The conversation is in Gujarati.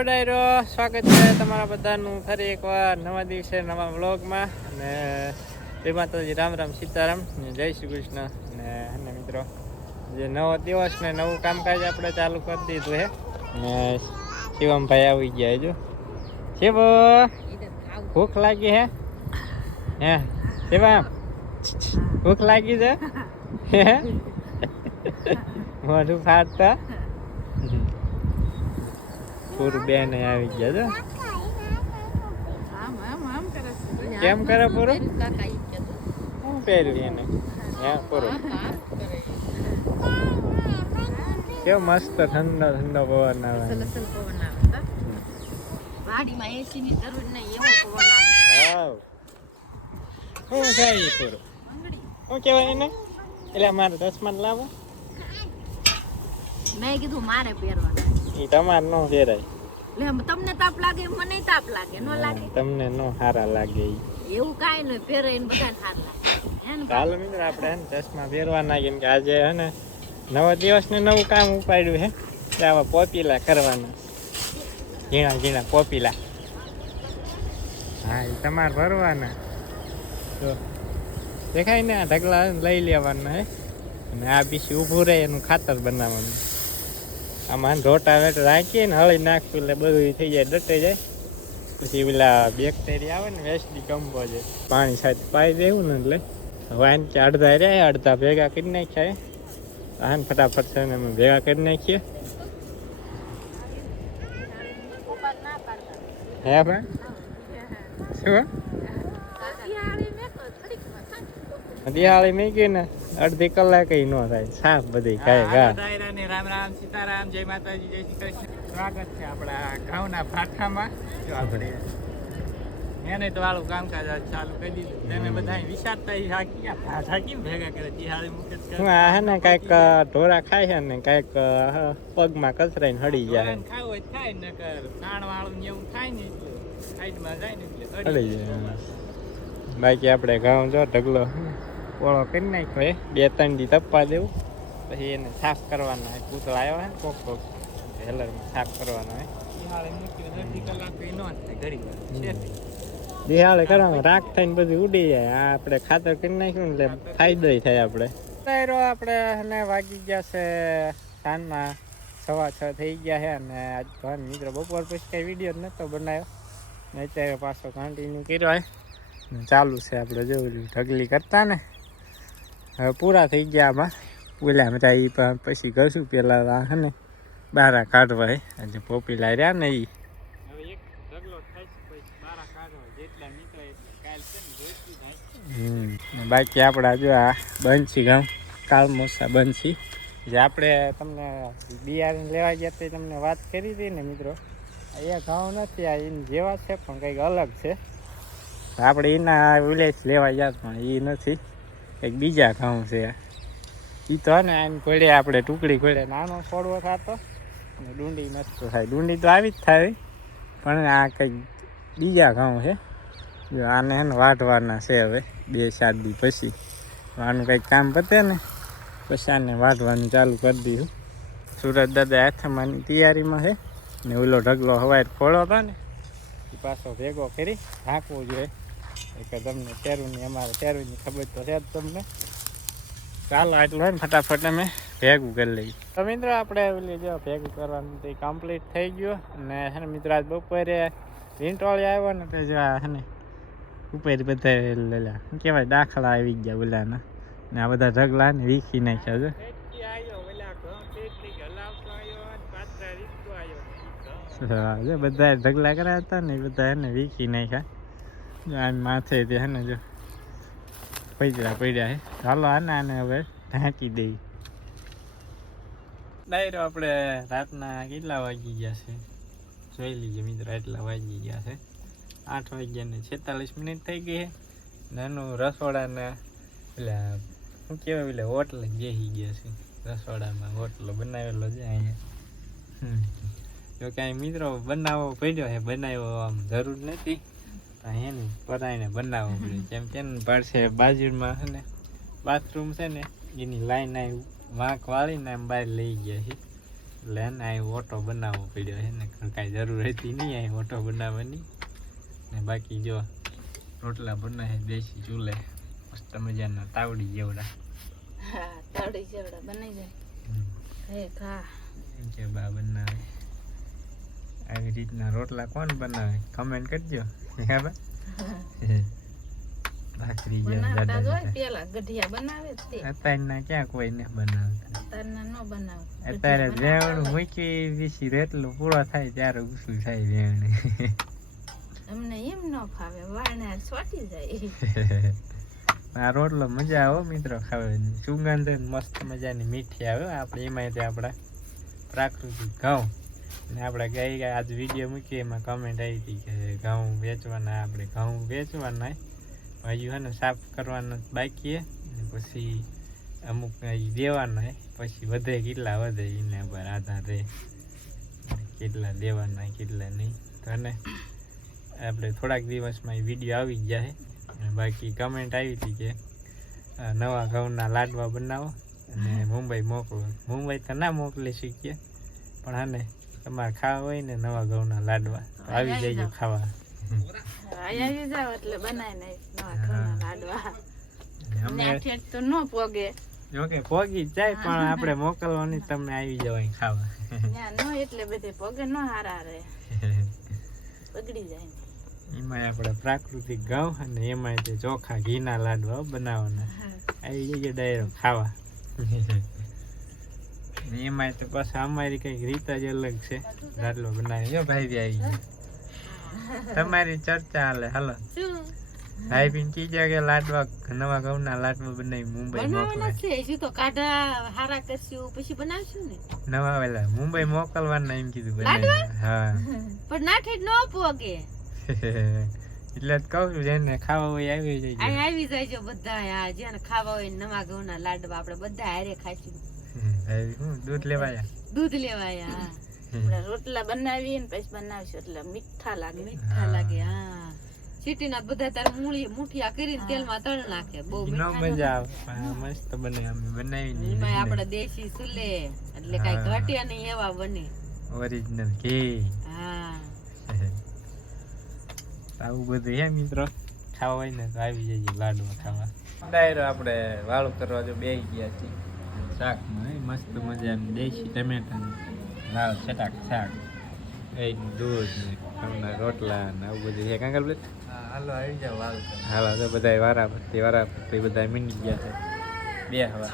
સ્વાગત છે તમારા બધાનું ફરી એકવાર નવા દિવસે નવા વ્લોગમાં. અને જય માતાજી, રામ રામ, સીતારામ, જય શ્રી કૃષ્ણ. અને મિત્રો, જે નવો દિવસ ને નવું કામકાજ આપણે ચાલુ કરી દીધું હે. ને શિવમભાઈ આવી ગયા. જો શિવ, ભૂખ લાગી હે શિવમ? ભૂખ લાગી છે? મોઢું ફાટતા પૂરું બેન આવી ગયા. જો કેમ કરે પૂરું? શું પહેર્યું એને? પૂરું કેવો મસ્ત ઠંડો ઠંડો પવન આવે. વાડીમાં એસી ની જરૂર નહીં, એવો પવન આવે. શું થાય પૂરું? શું કહેવાય એને? એટલે મારે 10 માં લાવો. મેં કીધું મારે પહેરવાનું. એ તમારે નો પહેરાય. એટલે તમને તાપ લાગે, મને તાપ લાગે, નો લાગે? તમને નો સારા લાગે. એવું કાઈ નહીં, પહેરે એને બધાને સારા લાગે. ચાલો મિત્રો, આપણે હે ને 10 માં પહેરવાના, કેમ કે આજે હે ને નવા દિવસ ને નવું કામ ઉપાડ્યું હે. કે આવા પોપીલા કરવાના, ઝીણા ઝીણા પોપીલા. હા, એ તમારે ભરવાના. તો દેખાય ને, આ ઢગલા લઈ લેવાના હે. અને આ બીસી ઊભું રહે એનું ખાતર બનાવવાનું. આમાં રોટાવેટ રાખીએ ને હળી નાખવું એટલે બધું થઈ જાય, ડટે જાય. પછી પેલા બેક્ટેરિયા આવે ને, વેસ્ટી કમ્પો છે, પાણી સાથે પાઈ દેવું ને એટલે હવે આને કે અડધા રહ્યા, અડધા ભેગા કરી નાખ્યા. આને ફટાફટ છે ને અમે ભેગા કરી નાખીએ. હે ભાઈ શું દિવાળી મેકી ને અડધી કલાક ન થાય, સાફ બધી ખાય. રામ રામ, સીતારામ, જય માતાજી, જય શ્રી કૃષ્ણ. સ્વાગત છે આપણા ઘઉંના ભાઠામાં. જો આપણે એને તો વાળું કામકાજ ચાલુ કરી દીધું. તમે બધા વિચારતા ભાષા કેમ ભેગા કરે? દિવાળી મૂકે હે ને, કાંઈક ઢોરા ખાય છે ને કાંઈક પગમાં કચરાઈને હળી જાય. ખાવું હોય ખાય ને, નાણ વાળું ને એવું ખાય ને એટલે સાઈડમાં જાય ને એટલે હળી જાય. બાકી આપણે ઘઉં જો ઢગલો પોળો કરી નાખ્યો. 2-3 દી તપવા દેવું, પછી એને સાફ કરવાના. પૂતળા આવ્યા ને કોક હેલરમાં સાફ કરવાના હોય. દિહાળે કરવામાં રાખ થઈને બધું ઉડી જાય. આ આપણે ખાતર કરી નાખ્યું ને એટલે ફાયદો થાય. આપણે વાગી ગયા છે સાંજના 6:15 થઈ ગયા છે. અને આજ ભાન મિત્રો બપોર પછી કઈ વિડીયો નતો બનાવ્યો ને, અત્યારે પાછો કન્ટિન્યુ કર્યો હોય. ચાલુ છે આપણે જોયું ઢગલી કરતા ને, હવે પૂરા થઈ ગયા. આમાં બોલ્યા મજા એ પણ પછી કરશું. પેલા હે ને બારા કાઢવા હે, આજે પોપીલા રહ્યા ને એ બાકી આપણા જો આ બંસી ઘઉં કાળમોસા બંસી, જે આપણે તમને બિયારણ લેવા ગયા તે તમને વાત કરી હતી ને મિત્રો. એ ઘઉં નથી, આ એને જેવા છે પણ કંઈક અલગ છે. આપણે એના વિલેજ લેવા ગયા પણ એ નથી, કંઈક બીજા ઘઉં છે. એ તો ને આને ઘોડે આપણે ટુકડી ઘોડે નાનો છોડવો થતો અને ડુંડી મસ્ત થાય. ડુંડી તો આવી જ થાય, પણ આ કંઈક બીજા ઘઉં છે. આને હે ને વાઢવાના છે હવે 2-4 દી પછી. આનું કંઈક કામ પતે ને પછી આને વાઢવાનું ચાલુ કરી દીધું. સુરત દાદા હાથમાંની તૈયારીમાં છે ને. ઓલો ઢગલો હવાય ફોળો હતો ને એ પાછો ભેગો કરી ઢાંકવું જોઈએ. કે તમને શેરુની, અમારે શેરુની ખબર તો છે જ તમને. ચાલો આટલું હોય ને ફટાફટ અમે ભેગું કરી લઈએ. તો મિત્રો આપણે ઓલી જો ભેગું કરવાનું તે કમ્પ્લીટ થઈ ગયું. અને છે ને મિત્રો આજ બપોરે વીંટોળી આવ્યો ને તો જો છે ને ઉપર બધા શું કહેવાય દાખલા આવી ગયા ઓલાના ને. આ બધા ઢગલા ને વીખી નાખ્યા છે. બધા ઢગલા કર્યા હતા ને એ બધા એને વીખી નાખ્યા. માથે હે ને જો પડ્યા હે. ચાલો આને હવે ઢાંકી દઈ. ડાયરો આપણે રાતના કેટલા વાગી ગયા છે જોઈ લીજે મિત્રો. એટલા વાગી ગયા છે 8:46 થઈ ગઈ છે. નાનું રસોડાને પેલા શું કહેવાય પેલા હોટલ બેસી ગયા છે. રસોડામાં હોટલો બનાવેલો છે અહીંયા. જો કાંઈ મિત્રો બનાવવો પડ્યો છે, બનાવ્યો આમ જરૂર નથી, એની પરાઈને બનાવવો પડ્યો. જેમ કે પડશે બાજુમાં છે ને બાથરૂમ છે ને, એની લાઈન આવી વાંક વાળીને એમ બહાર લઈ ગયા છે. એટલે એને અહીં ઓટો બનાવવો પડ્યો છે ને કાંઈ જરૂર હતી નહીં અહીં ઓટો બનાવવાની. ને બાકી જો રોટલા બનાવે દેશી ચૂલે મસ્ત મજાના તાવડી જેવડા. હા તાવડી જેવડા બની જાય. હે ખા એમ કે બા બનાવે. આવી રીતના રોટલા કોણ બનાવે કમેન્ટ કરજો. હા બા ભાખરી જેમ બનાવતા જ હોય પેલા ગઢિયા બનાવે જ તે. અત્યારના ક્યાં કોઈ ને બનાવતા. અત્યારના ન બનાવે. અત્યારે વેવણ મૂકી દીધી રેટલું પૂરો થાય ત્યારે ગુસ્સું થાય વેવણ. અમને એમ ન ફાવે વાળને સ્વાટી જાય. આ રોટલો મજા આવે મિત્રો ખાવાની. સુગંધ મસ્ત મજાની મીઠી આવે. આપણે એમાં આપણા પ્રાકૃતિક ઘઉં ને આપણે ગઈ આજ વિડીયો મૂકીએ એમાં કમેન્ટ આવી હતી કે ઘઉં વેચવાના. આપણે ઘઉં વેચવાના હજુ હે ને સાફ કરવાના બાકી ને પછી અમુક દેવાના પછી વધે કેટલા વધે એના પર આધાર રહે કેટલા દેવાના કેટલા નહીં. તો ને આપણે થોડાક દિવસમાં એ વિડીયો આવી જાય. બાકી કમેન્ટ આવી હતી કે નવા ઘઉંના લાડવા બનાવો અને મુંબઈ મોકલો. મુંબઈ તો ના મોકલી શકીએ પણ હાને તમારે ખાવા હોય ને નવા ઘઉંના લાડવા તો આવી જજો ખાવા. આવી જાવ એટલે બનાવી નાખ નવા ઘઉંના લાડવા. ને ઠેઠ તો ન પોગે. જોકે પોગી જાય પણ આપણે મોકલવાની તમે આવી જાવ અહીં ખાવા. ત્યાં ન એટલે બધે પોગે ન હારા રહે બગડી જાય. એમાં આપણે પ્રાકૃતિક ઘઉં અને એમાં તે ચોખા ઘીના લાડવા બનાવવાના. આવી જઈએ ડાયરેક્ટ ખાવા. એમાં તો પાછા અમારી કઈક રીત જ અલગ છે લાડલો બનાવી. જો ભાઈ બી આવી ગયા. તમારી ચર્ચા હાલે હાલો. ભાઈ બી કીજો કે લાડવા નવા ઘઉંના લાડવા બનાવી મુંબઈ મોકલે. હજુ તો કાઢા હારા કરશું પછી બનાવશું ને નવા વેલા મુંબઈ મોકલવાના એમ કીધું બનાવી. હા પણ નાઠે ન પોગે એટલે જ કહું છું જેને ખાવા હોય આવી જાય. આવી જાય બધા જેને ખાવા હોય નવા ઘઉંના લાડવા આપણે બધા હારે ખાઈશું. હું દૂધ લેવાયા. દૂધ લેવાયા. આપણે રોટલા બનાવીએ ને પછી બનાવશું એટલે મીઠા લાગે. મીઠા લાગે હા. સીટીના બધા તાર મૂળી મુઠિયા કરીને તેલમાં તળ નાખે. બહુ મજા આવે. મસ્ત બને અમે બનાવી. એમાં આપણે દેશી સુલે એટલે કઈ ઘટ્યા નહીં એવા બને. ઓરિજિનલ ઘી. હા આવું બધું હે મિત્રો ખાવા હોય ને તો આવી જઈએ લાડવા ખાવા. ડાયરો આપણે વાળું કરવા જો બેસી ગયા છીએ. શાકમાં મસ્ત મજાનું દેશી ટમેટાનું લાલ છટાક શાક દૂધ ને ઘઉંના રોટલા ને આવું બધું છે. કાંગલ પ્લેટ હાલો આવી જાવ વાળું. હાલો તો બધા વારાપત્તી બધા મીંડી ગયા છે બે હવા.